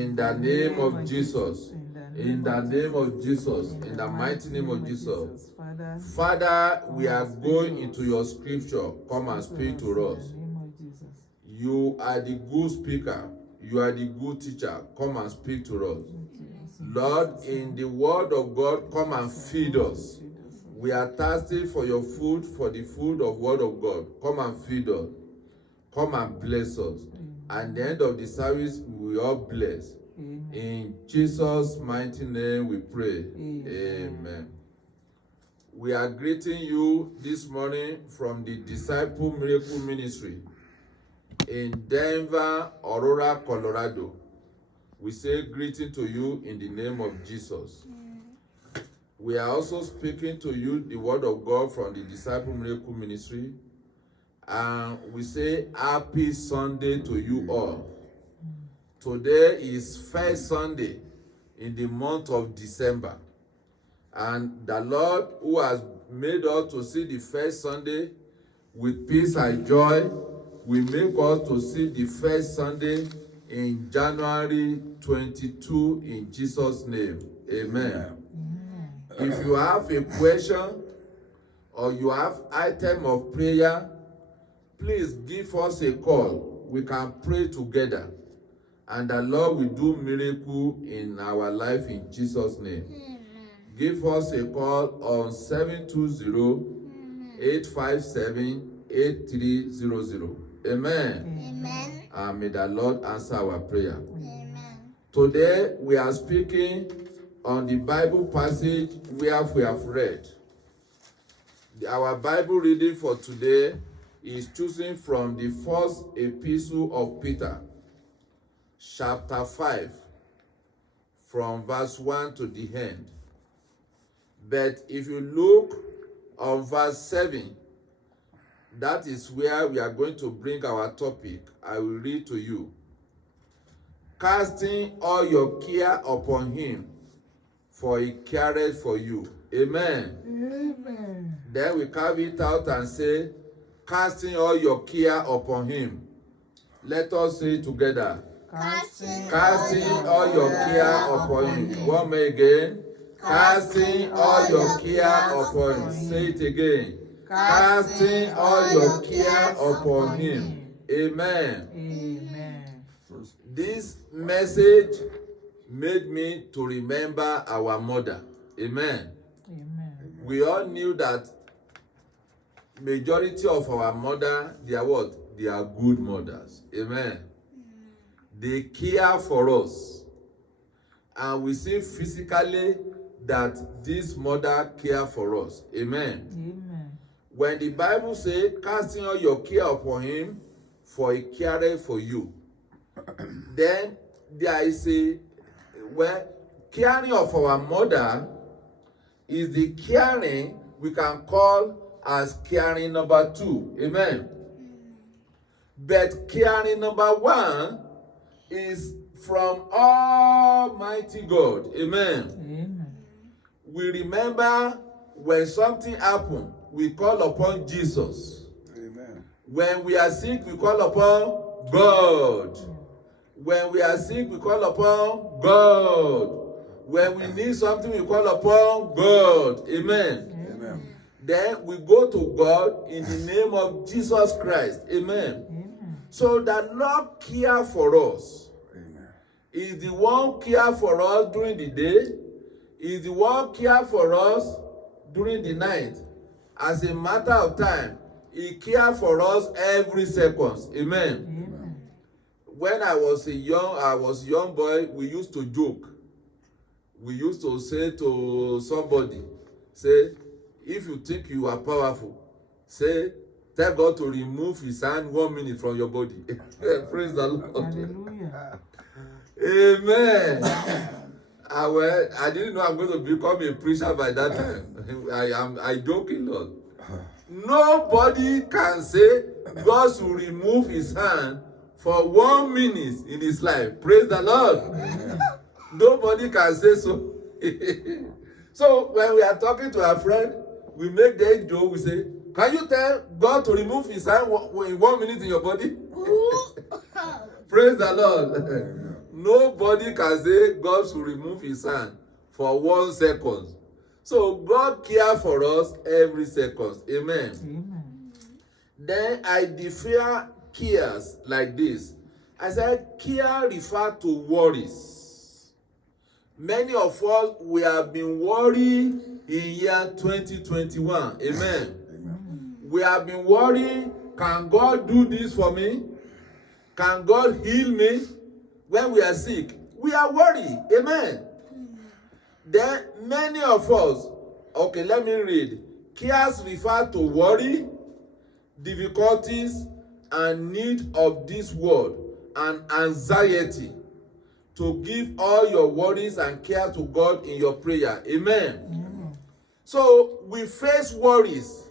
In the name of Jesus. In the name of Jesus. In the mighty name of Jesus. Father, we are going into your scripture. Come and speak to us. You are the good speaker. You are the good teacher. Come and speak to us. Lord, in the word of God, come and feed us. We are thirsty for your food, for the food of word of God. Come and feed us. Come and bless us. At the end of the service, we all bless. In Jesus' mighty name we pray. Amen. We are greeting you this morning from the Disciple Miracle Ministry in Denver, Aurora, Colorado. We say greeting to you in the name of Jesus. We are also speaking to you the word of God from the Disciple Miracle Ministry. And we say happy Sunday to you all. Today is first Sunday in the month of December. And the Lord who has made us to see the first Sunday with peace and joy will make us to see the first Sunday in January 22 in Jesus' name. Amen. If you have a question or you have item of prayer, please give us a call. We can pray together. And the Lord will do miracle in our life in Jesus' name. Amen. Give us a call on 720-857-8300. Amen. Amen. And may the Lord answer our prayer. Amen. Today we are speaking on the Bible passage where we have read. Our Bible reading for today is chosen from the first epistle of Peter, chapter 5, from verse 1 to the end. But if you look on verse 7, that is where we are going to bring our topic. I will read to you. Casting all your care upon him, for he careth for you. Amen. Amen. Then we carve it out and say, casting all your care upon him. Let us say it together. Casting all your care upon him. One more again. Casting all your care upon him. Say it again. Casting all your care upon him. Amen. Amen. This message made me to remember our mother. Amen. Amen. We all knew that majority of our mother, they are what? They are good mothers. Amen. They care for us. And we see physically that this mother care for us. Amen. Amen. When the Bible says, casting all your care upon him, for he careth for you. Then there is caring of our mother is the caring we can call as caring number 2. Amen. But caring number 1 is from Almighty God. Amen. Amen. We remember when something happened, we call upon Jesus. Amen. When we are sick, we call upon God. When we are sick, we call upon God. When we need something, we call upon God. Amen. Amen. Then we go to God in the name of Jesus Christ. Amen. Amen. So that Lord care for us. Amen. Is the one care for us during the day. Is the one care for us during the night. As a matter of time, he care for us every second. Amen. Amen. When I was a young boy, we used to joke. We used to say to somebody, say, if you think you are powerful, say, tell God to remove his hand 1 minute from your body. Praise the Lord. Hallelujah. Amen. I didn't know I'm going to become a preacher by that time. I joke a lot. Nobody can say God should remove his hand for 1 minute in his life. Praise the Lord. Nobody can say so. So when we are talking to our friend, we make that joke. We say, can you tell God to remove his hand in 1 minute in your body? Praise the Lord. Nobody can say God should remove his hand for 1 second. So God cares for us every second. Amen. Amen. Then I define cares like this. I said care refer to worries. Many of us, we have been worried in year 2021. Amen. We have been worried, can God do this for me? Can God heal me? When we are sick, we are worried. Amen. Then many of us, okay, let me read. Cares refer to worry, difficulties, and need of this world, and anxiety. To give all your worries and care to God in your prayer. Amen. So we face worries,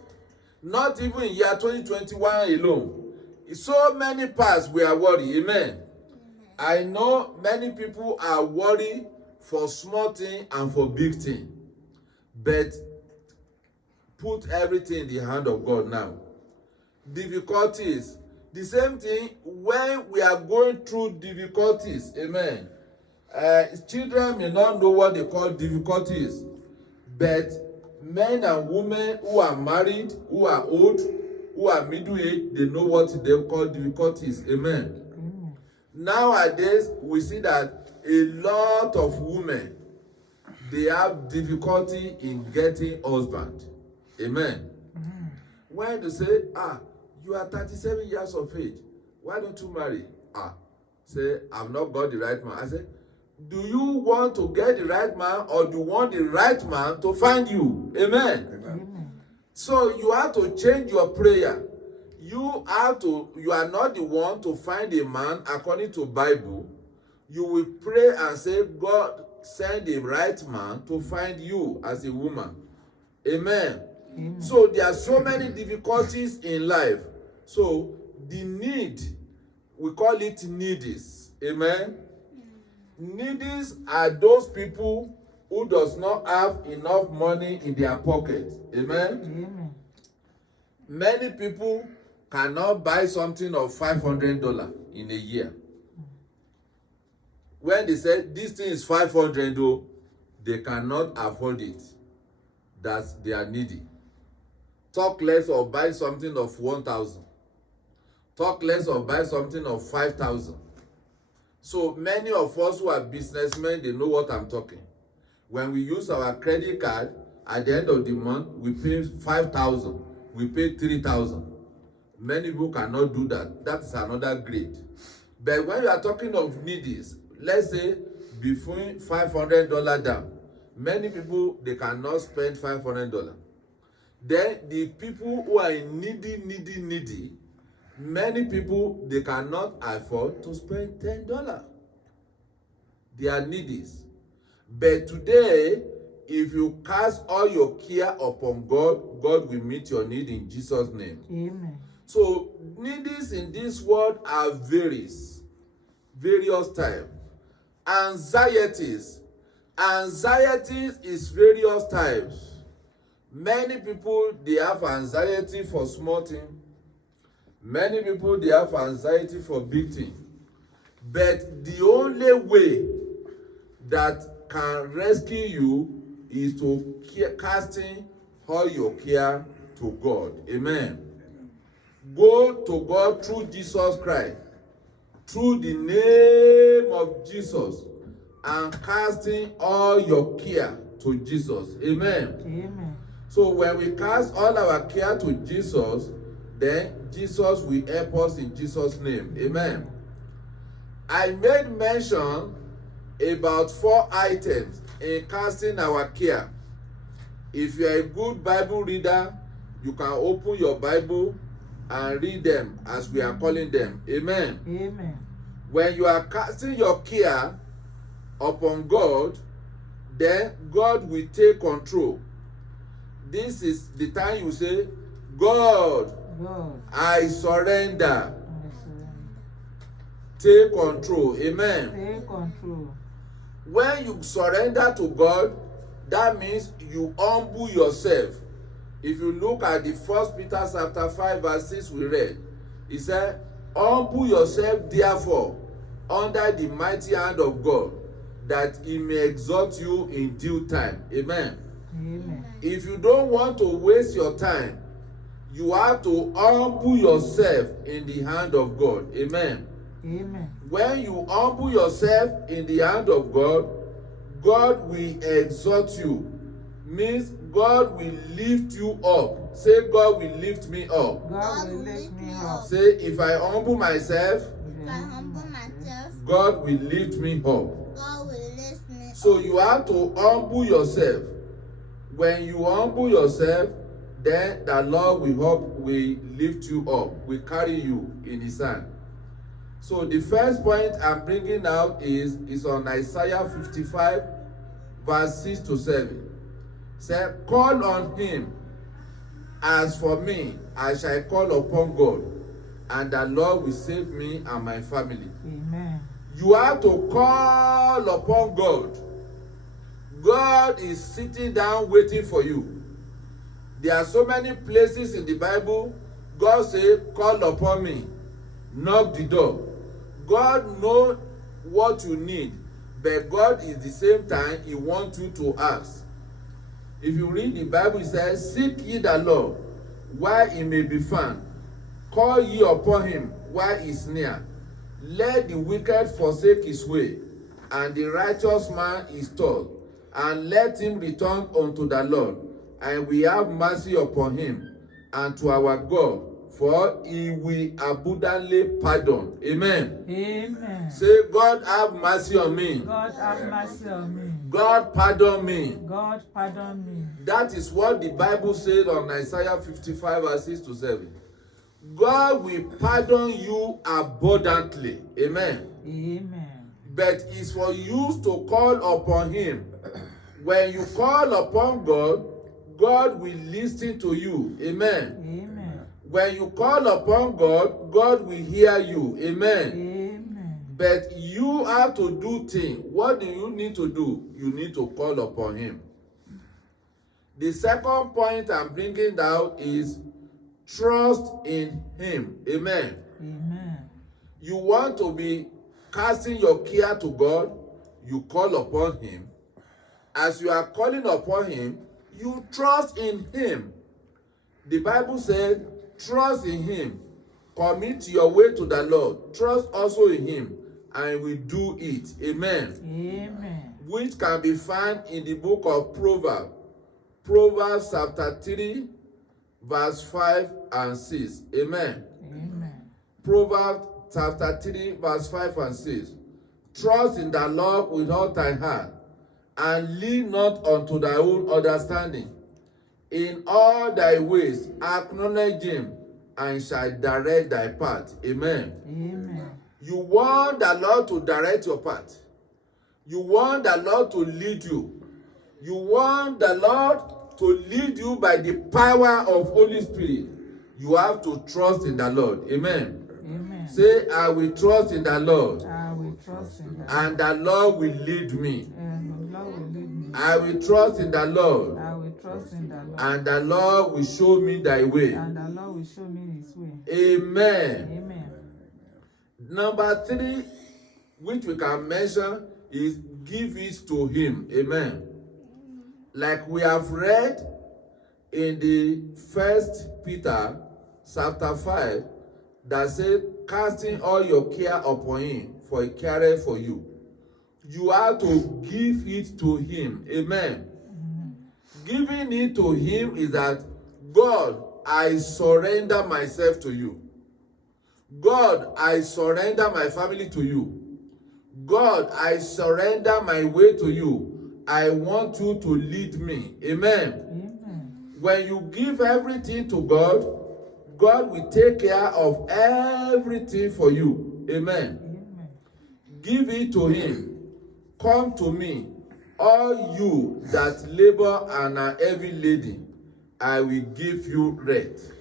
not even in year 2021 alone. So many parts we are worried. Amen. I know many people are worried for small thing and for big thing. But put everything in the hand of God now. Difficulties. The same thing when we are going through difficulties. Amen. Children may not know what they call difficulties. But men and women who are married, who are old, who are middle-aged, they know what they call difficulties. Amen. Nowadays, we see that a lot of women, they have difficulty in getting husband. Amen. When they say, you are 37 years of age, why don't you marry? Say, I've not got the right man. I say, do you want to get the right man, or do you want the right man to find you? Amen. Amen. So you have to change your prayer. You are not the one to find a man according to Bible. You will pray and say, God, send the right man to find you as a woman. Amen. Amen. So there are so many difficulties in life. So the need, we call it needies. Amen. Needies are those people who does not have enough money in their pocket. Amen. Amen. Many people cannot buy something of $500 in a year. When they say this thing is 500, though, they cannot afford it. That they are needy. Talk less of buy something of 1,000. Talk less of buy something of 5,000. So many of us who are businessmen, they know what I'm talking. When we use our credit card, at the end of the month, we pay 5,000. We pay 3,000. Many people cannot do that. That is another grade. But when you are talking of needies, let's say between $500 down, many people, they cannot spend $500. Then the people who are in needy, many people, they cannot afford to spend $10. They are needies. But today, if you cast all your care upon God, God will meet your need in Jesus' name. Amen. So needies in this world are various types. Anxieties is various types. Many people, they have anxiety for small things. Many people, they have anxiety for big things. But the only way that can rescue you is to casting all your care to God. Amen. Go to God through Jesus Christ, through the name of Jesus, and casting all your care to Jesus. Amen. Amen. So when we cast all our care to Jesus, then Jesus will help us in Jesus' name. Amen. I made mention about 4 items in casting our care. If you are a good Bible reader, you can open your Bible and read them as we are calling them. Amen. Amen. When you are casting your care upon God, then God will take control. This is the time you say, God, I surrender. Take control. Amen. Take control. When you surrender to God, that means you humble yourself. If you look at the 1 Peter chapter 5 verse 6 we read, it said, humble yourself therefore under the mighty hand of God, that he may exalt you in due time. Amen. Amen. If you don't want to waste your time, you have to humble yourself in the hand of God. Amen. Amen. When you humble yourself in the hand of God, God will exalt you. Means God will lift you up. Say, God will lift me up. God will lift me up. Say, if I humble myself, If I humble myself, God will lift me up. God will lift me So up. you have to humble yourself. When you humble yourself, then the Lord will lift you up, will carry you in his hand. So the first point I'm bringing out is on Isaiah 55, verse 6 to 7. Say, call on him. As for me, I shall call upon God, and the Lord will save me and my family. Amen. You have to call upon God. God is sitting down waiting for you. There are so many places in the Bible God said, call upon me, knock the door. God knows what you need, but God is the same time he wants you to ask. If you read the Bible, it says, seek ye the Lord while he may be found, call ye upon him while he is near. Let the wicked forsake his way, and the righteous man his thought, and let him return unto the Lord, and we have mercy upon him and to our God, for he will abundantly pardon. Amen. Amen. Say, God have mercy on me. God have mercy on me. God pardon me. God pardon me. That is what the Bible said on Isaiah 55, verse 6 to 7. God will pardon you abundantly. Amen. Amen. But it's for you to call upon him. When you call upon God, God will listen to you. Amen. Amen. When you call upon God, God will hear you. Amen. Amen. But you have to do things. What do you need to do? You need to call upon him. The second point I'm bringing out is trust in him. Amen. Amen. You want to be casting your care to God, you call upon him. As you are calling upon him, you trust in him. The Bible said, trust in him. Commit your way to the Lord. Trust also in him, and we do it. Amen. Amen. Which can be found in the book of Proverbs. Proverbs chapter 3, verse 5 and 6. Amen. Amen. Proverbs chapter 3, verse 5 and 6. Trust in the Lord with all thy heart, and lean not unto thy own understanding. In all thy ways acknowledge him, and shall direct thy path. Amen. Amen. You want the Lord to direct your path. You want the Lord to lead you. You want the Lord to lead you by the power of Holy Spirit. You have to trust in the Lord. Amen. Amen. Say, I will trust in the Lord, I will trust in the Lord, and the Lord will lead me. and the Lord will lead me. I will trust in the Lord, I will trust in the Lord, and the Lord will show me thy way. and the Lord will show me his way. Amen. Amen. Number 3, which we can mention, is give it to him. Amen. Like we have read in the 1 Peter chapter 5, that said, casting all your care upon him, for he careth for you. You have to give it to him. Amen. Giving it to him is that, God, I surrender myself to you. God, I surrender my family to you. God, I surrender my way to you. I want you to lead me. Amen. Amen. When you give everything to God, God will take care of everything for you. Amen. Amen. Give it to him. Come to me, all you that labor and are heavy laden, I will give you rest.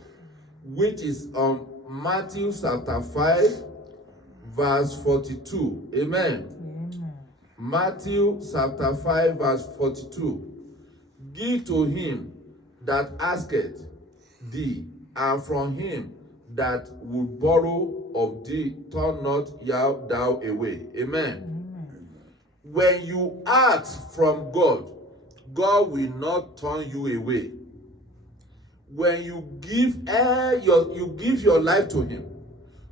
Which is on Matthew chapter 5, verse 42. Amen. Amen. Matthew chapter 5, verse 42. Give to him that asketh thee, and from him that will borrow of thee, turn not thou away. Amen. When you ask from God, God will not turn you away. When you give your life to him,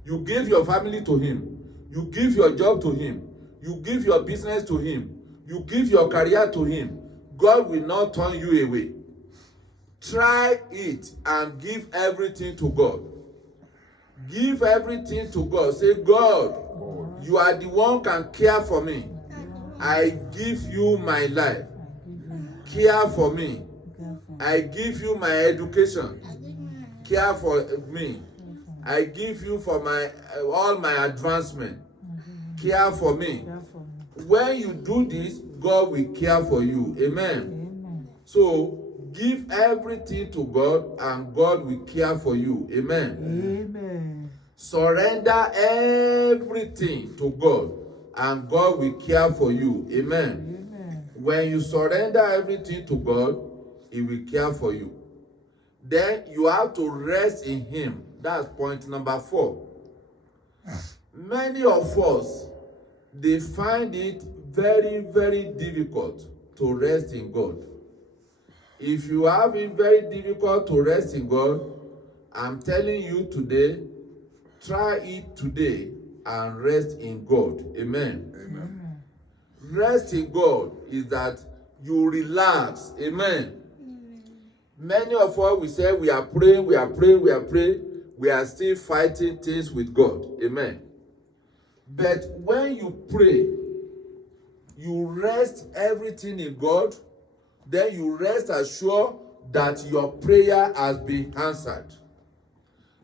you give your family to him, you give your job to him, you give your business to him, you give your career to him, God will not turn you away. Try it and give everything to God. Give everything to God. Say, God, you are the one can care for me. I give you my life. Care for me. I give you my education. Care for me. I give you for my all my advancement. Care for me. When you do this, God will care for you. Amen. So give everything to God and God will care for you. Amen. Surrender everything to God and God will care for you. Amen. When you surrender everything to God, he will care for you. Then you have to rest in him. That's point number 4. Many of us, they find it very, very difficult to rest in God. If you have it very difficult to rest in God, I'm telling you today, try it today and rest in God. Amen. Amen. Rest in God is that you relax. Amen. Many of us, we say we are praying, we are still fighting things with God. Amen. But when you pray, you rest everything in God, then you rest assured that your prayer has been answered.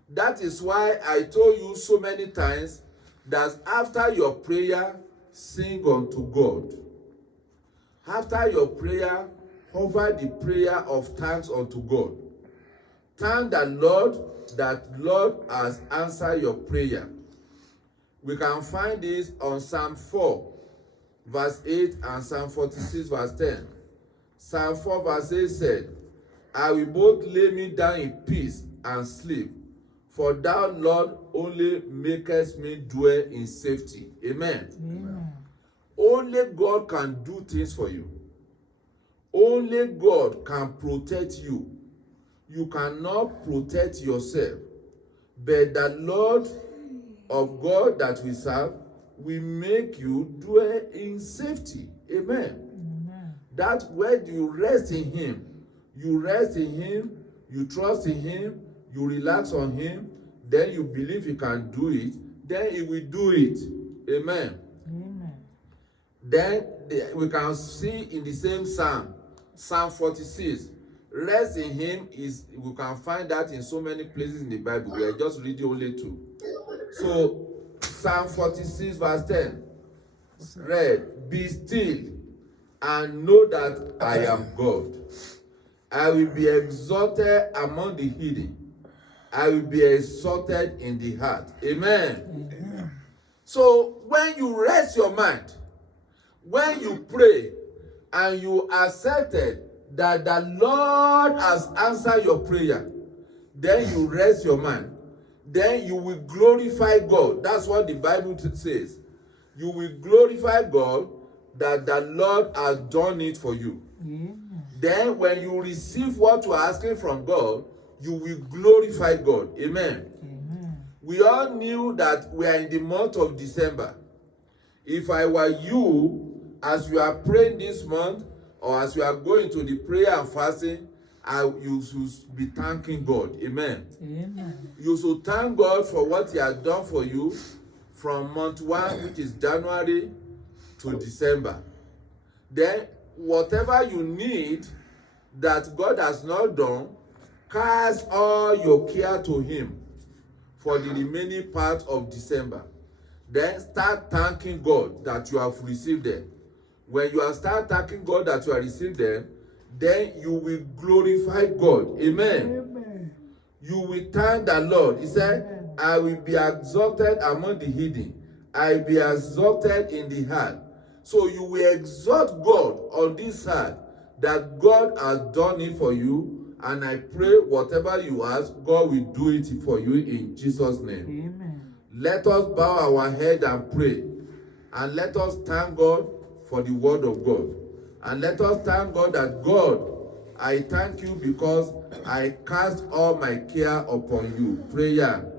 That is why I told you so many times that after your prayer, sing unto God. After your prayer, offer the prayer of thanks unto God. Thank the Lord that Lord has answered your prayer. We can find this on Psalm 4, verse 8 and Psalm 46, verse 10. Psalm 4, verse 8 said, I will both lay me down in peace and sleep, for thou, Lord, only makest me dwell in safety. Amen. Amen. Only God can do things for you. Only God can protect you. You cannot protect yourself. But the Lord of God that we serve will make you dwell in safety. Amen. Amen. That's where you rest in him. You rest in him, you trust in him, you relax on him, then you believe he can do it, then he will do it. Amen. Amen. Then we can see in the same Psalm, Psalm 46, rest in him is, we can find that in so many places in the Bible. We are just reading only 2. So, Psalm 46 verse 10, read, be still and know that I am God. I will be exalted among the heathen. I will be exalted in the heart. Amen. Amen. So, when you rest your mind, when you pray, and you accepted that the Lord has answered your prayer, then you rest your mind. Then you will glorify God. That's what the Bible says. You will glorify God that the Lord has done it for you. Mm-hmm. Then when you receive what you are asking from God, you will glorify God. Amen. Amen. We all knew that we are in the month of December. If I were you, as you are praying this month, or as you are going to the prayer and fasting, you should be thanking God. Amen. Amen. You should thank God for what he has done for you from month 1, which is January, to December. Then, whatever you need that God has not done, cast all your care to him for the remaining part of December. Then start thanking God that you have received them. When you are start thanking God that you have received them, then you will glorify God. Amen. Amen. You will thank the Lord. He said, amen. I will be exalted among the heathen. I will be exalted in the heart. So you will exalt God on this side, that God has done it for you, And I pray whatever you ask, God will do it for you in Jesus' name. Amen. Let us bow our head and pray. And let us thank God for the word of God. And let us thank God that God, I thank you because I cast all my care upon you. Prayer.